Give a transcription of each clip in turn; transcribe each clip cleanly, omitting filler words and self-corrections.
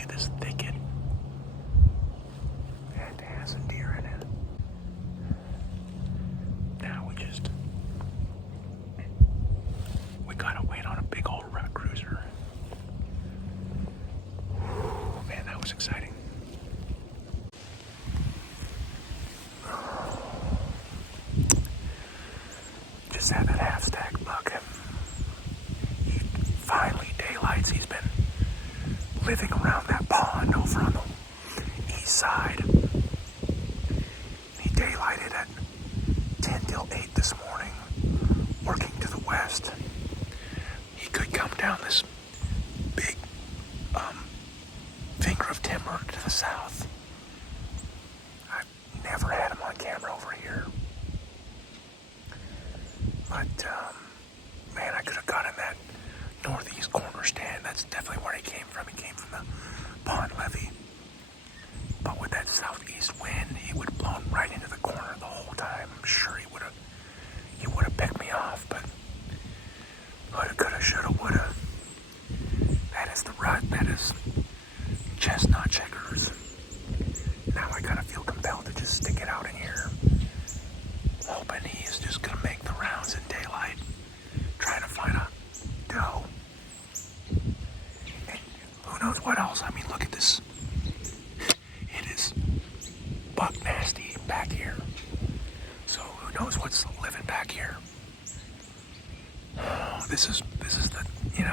you this thicket. And it has some deer in it. Now we gotta wait on a big old rock cruiser. Whew, man, that was exciting. Just had that half stack buck. He finally daylights. He's been living around that pond over on the east side. He daylighted at 10 till 8 this morning, working to the west. He could come down this big finger of timber to the south. I've never had him on camera over here. But, man, I could have got in that northeast corner stand. That's definitely where he came from. He came from the pond levee. But with that southeast wind, he would have blown right into the corner the whole time. I'm sure he would have picked me off, but woulda, coulda, shoulda, woulda. That is the rut. That is chestnut checkers. Now I kind of feel compelled to just stick it out in here, hoping he is just gonna make the rounds in daylight, trying to find a doe. And who knows what else? I mean, look at this. It is buck nasty back here. So who knows what's living back here? Oh, this is the, you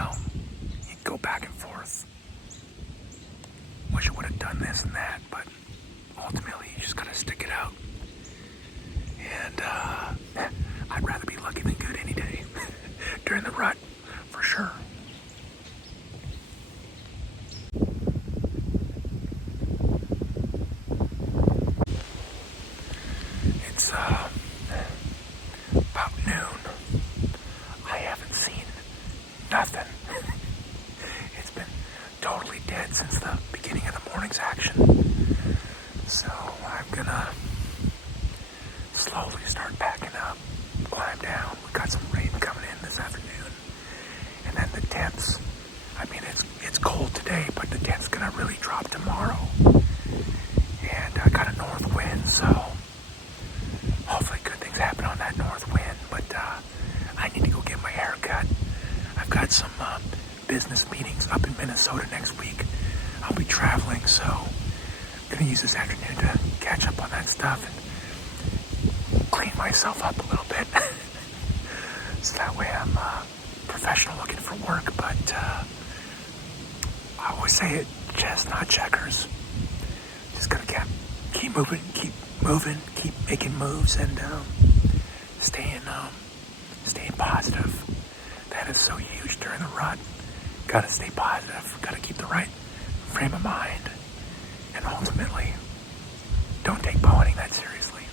go back and forth. Wish I would have done this and that, but ultimately you just gotta stick it out. And I'd rather be lucky than good any day during the rut, for sure. It's about noon. I haven't seen nothing. It's been totally dead since the beginning of the morning's action. So I'm gonna slowly start packing up, climb down. We got some rain coming in this afternoon. And then the temps, I mean, it's cold today, but the temp's gonna really drop tomorrow. And I got a north wind, so hopefully good things happen on that north wind. But I need to go get my hair cut. I've got some business meetings up in Minnesota next week. I'll be traveling, so I'm gonna use this afternoon to catch up on that stuff and clean myself up a little bit. So that way I'm professional looking for work. But I always say it, chestnut checkers. Just gotta keep moving, keep making moves, and staying positive. That is so huge during the rut. Gotta stay positive. Gotta keep the right frame of mind, and ultimately, don't take bow hunting that seriously.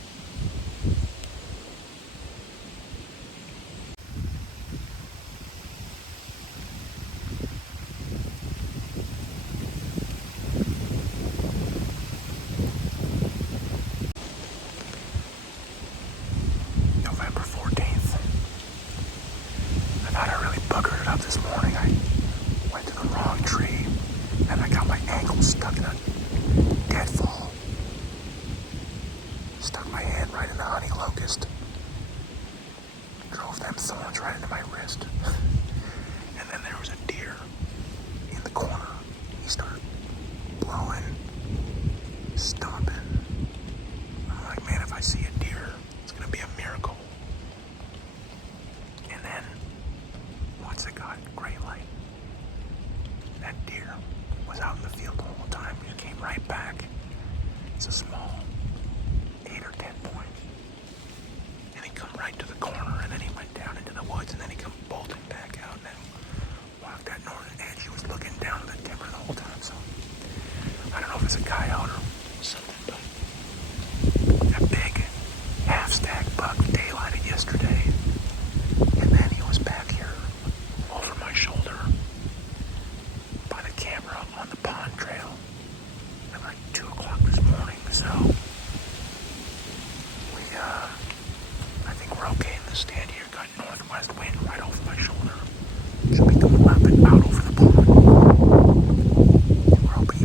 November 14th. I thought I really buggered it up this morning. I went to the wrong tree, and I got my ankle stuck in a deadfall. Stuck my hand right in the honey locust. Drove them thorns right into my wrist. And then there was a deer in the corner. He started blowing, stomping. I'm like, man, if I see a deer, it's gonna be a miracle. And then, once it got gray light, that deer was out in the field the whole time. He came right back. It's a small 8 or 10 point. And he come right to the corner, and then he went down into the woods, and then he come bolting back out and then walked that northern edge. He was looking down at the timber the whole time. So I don't know if it's a coyote or something, but that big half-stack buck daylighted yesterday, and then he was back here over my shoulder by the camera on the pond trail at like 2 o'clock this morning. So I think we're okay in the stand here. Got northwest wind right over my shoulder. Should be going up and out over the pond. We're hoping he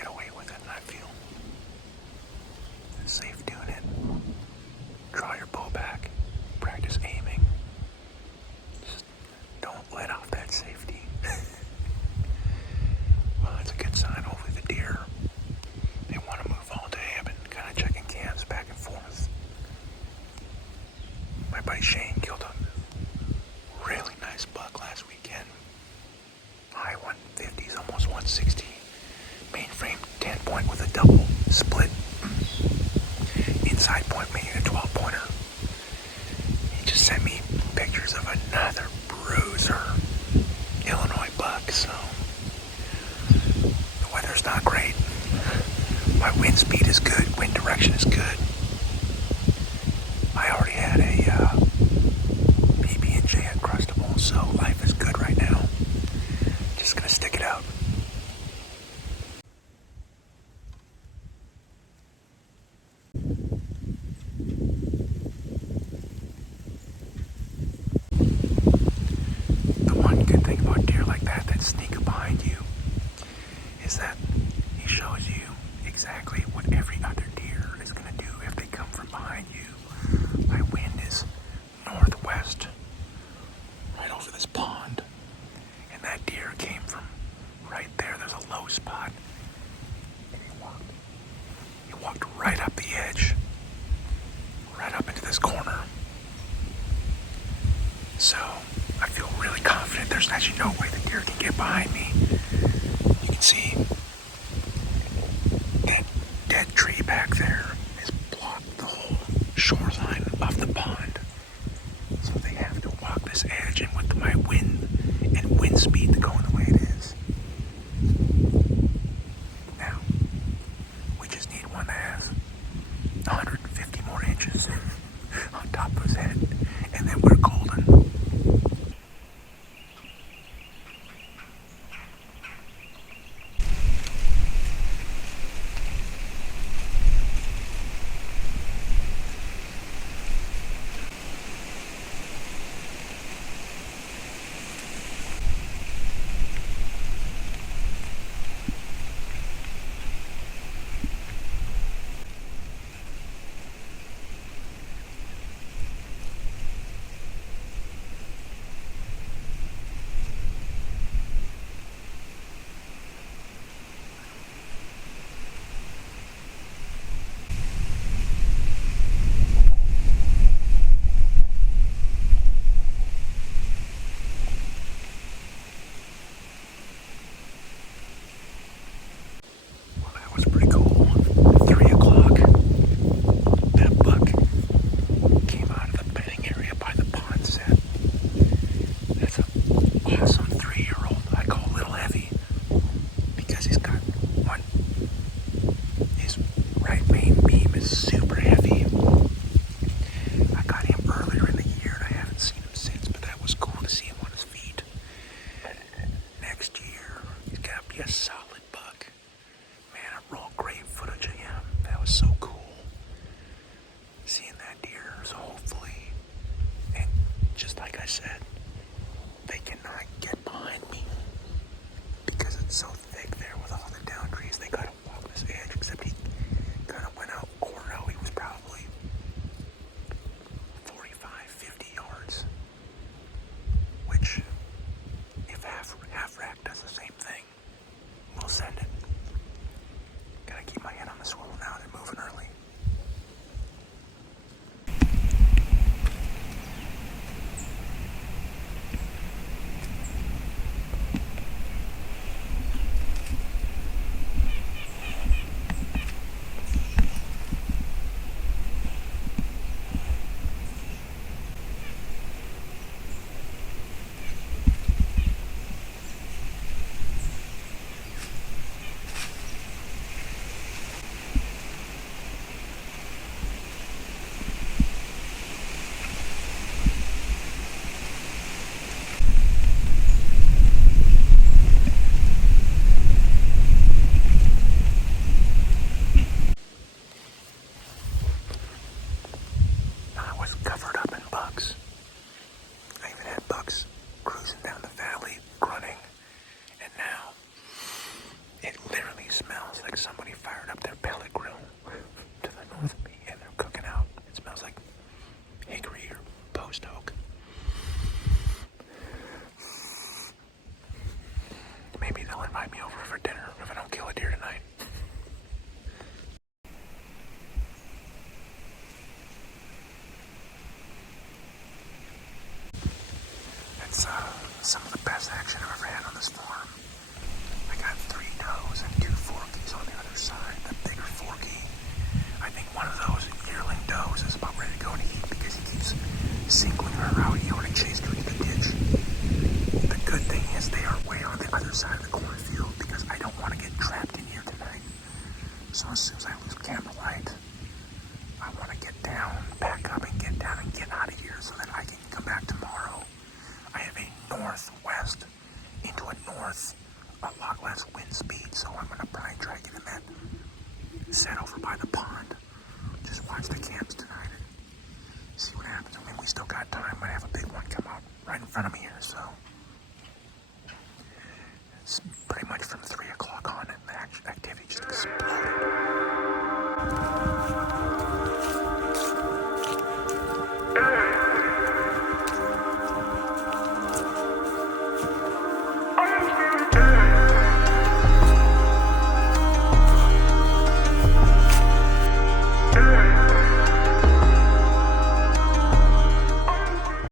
get away with it, and I feel safe doing it. Draw your bow back, practice aiming. Just don't let off that safety. Well, that's a good sign. Hopefully the deer, they want to move all day. I've been kind of checking cams back and forth. My buddy Shane killed a really nice buck last weekend. High 150s, almost 160. Mainframe 10 point with a double split. Inside point making a 12 pointer. He just sent me pictures of another bruiser Illinois buck, so the weather's not great. My wind speed is good, wind direction is good. I already had a PB&J Uncrustable, so life is good right now. Just gonna stick it out. The one good thing about deer like that sneak up behind you is that he shows you exactly what every other deer is gonna do if they come from behind you. My wind is northwest, right over this pond, and that deer came from right there. There's a low spot, and he walked right up the edge, right up into this corner. So I feel really confident there's actually no way the deer can get behind me. You can see that dead tree back there has blocked the whole shoreline of the pond. So they have to walk this edge, and with my wind and wind speed going the way it is. Now, we just need one that has 150 more inches on top of his head, and then we're golden. Said they cannot get behind me because it's so thick there with all the down trees. They gotta walk this edge, except he kind of went out, corner out. He was like somebody fired up their pellet grill to the north of me and they're cooking out. It smells like hickory or post oak. Maybe they'll invite me over for dinner if I don't kill a deer tonight. It's some of the best action I've ever had on this farm. I got 3 does and 2 forkies on the other side. The bigger forky, I think one of those yearling does is about ready to go to eat because he keeps singling her out. You want to chase her into the ditch. The good thing is they are way on the other side of the cornfield because I don't want to get trapped in here tonight. So as soon as I lose camera light, I want to get down, back up and get down and get out of here so that I can come back tomorrow. I have a northwest into a north, a lot less wind speed, so I'm going to probably try to get in that set over by the pond. Just watch the camps tonight and see what happens. I mean, we still got time. Might have a big one come out right in front of me here, so it's pretty much from 3 o'clock on, and the